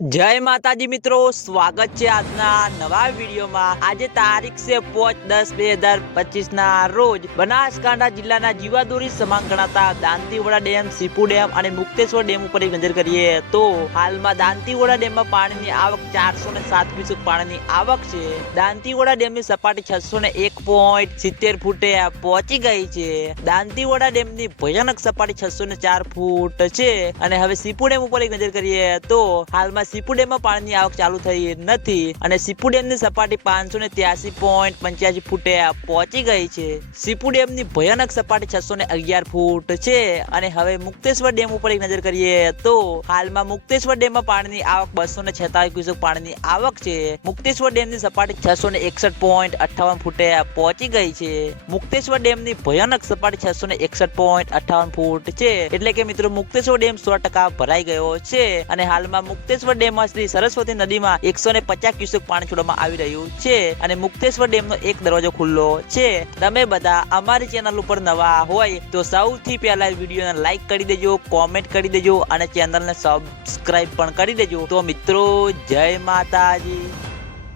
જય માતાજી મિત્રો, સ્વાગત છે આજના નવા વિડીયોમાં. આજે તારીખ છે પાંચ દસ બે હજાર પચીસ ના રોજ બનાસકાંઠા જિલ્લાના જીવાદોરી સમાન ગણાતા દાંતીવાડા ડેમ, સીપુ ડેમ અને મુક્તેશ્વર ડેમ ઉપર નજર કરીએ તો હાલમાં દાંતીવાડા ડેમમાં પાણીની આવક ચારસો ને સાત ક્યુસેક પાણીની આવક છે. દાંતીવાડા ડેમની સપાટી છસો ને એક પોઈન્ટ સિત્તેર ફૂટે પહોંચી ગઈ છે. દાંતીવાડા ડેમની ભયાનક સપાટી છસો ને ચાર ફૂટ છે. અને હવે સીપુ ડેમ ઉપર એક નજર કરીએ તો હાલમાં સીપુ ડેમમાં પાણીની આવક ચાલુ થઈ નથી અને સીપુ સપાટી પાંચસો ને ત્યાસી પોઈન્ટ પંચ્યાસી ફૂટે પહોંચી ગઈ છે. સીપુ ભયાનક સપાટી છસો ને અગિયાર ફૂટ છે અને હવે મુક્તેશ્વર ડેમ ઉપર એક નજર કરીએ તો હાલમાં મુક્તેશ્વર ડેમમાં પાણીની આવક બસો ને છેતાલીસ ક્યુસેક પાણીની આવક છે. મુક્તેશ્વર ડેમની સપાટી છસો ને એકસઠ પોઈન્ટ અઠાવન ફૂટે પહોંચી ગઈ છે. મુક્તેશ્વર ડેમની ભયાનક સપાટી છસો ને એકસઠ પોઈન્ટ અઠાવન ફૂટ છે. એટલે કે મિત્રો મુક્તેશ્વર ડેમ સો ટકા ભરાઈ ગયો છે અને હાલમાં મુક્તેશ્વર ડેમમાં સરસ્વતી નદીમાં એકસો ને પચાસ ક્યુસેક પાણી છોડવામાં આવી રહ્યું છે અને મુક્તેશ્વર ડેમનો એક દરવાજો ખુલ્લો છે. તમે બધા અમારી ચેનલ ઉપર નવા હોય તો સૌથી પહેલા વિડીયોને લાઈક કરી દેજો કોમેન્ટ કરી દેજો અને ચેનલને સબસ્ક્રાઇબ પણ કરી દેજો. તો મિત્રો, જય માતાજી.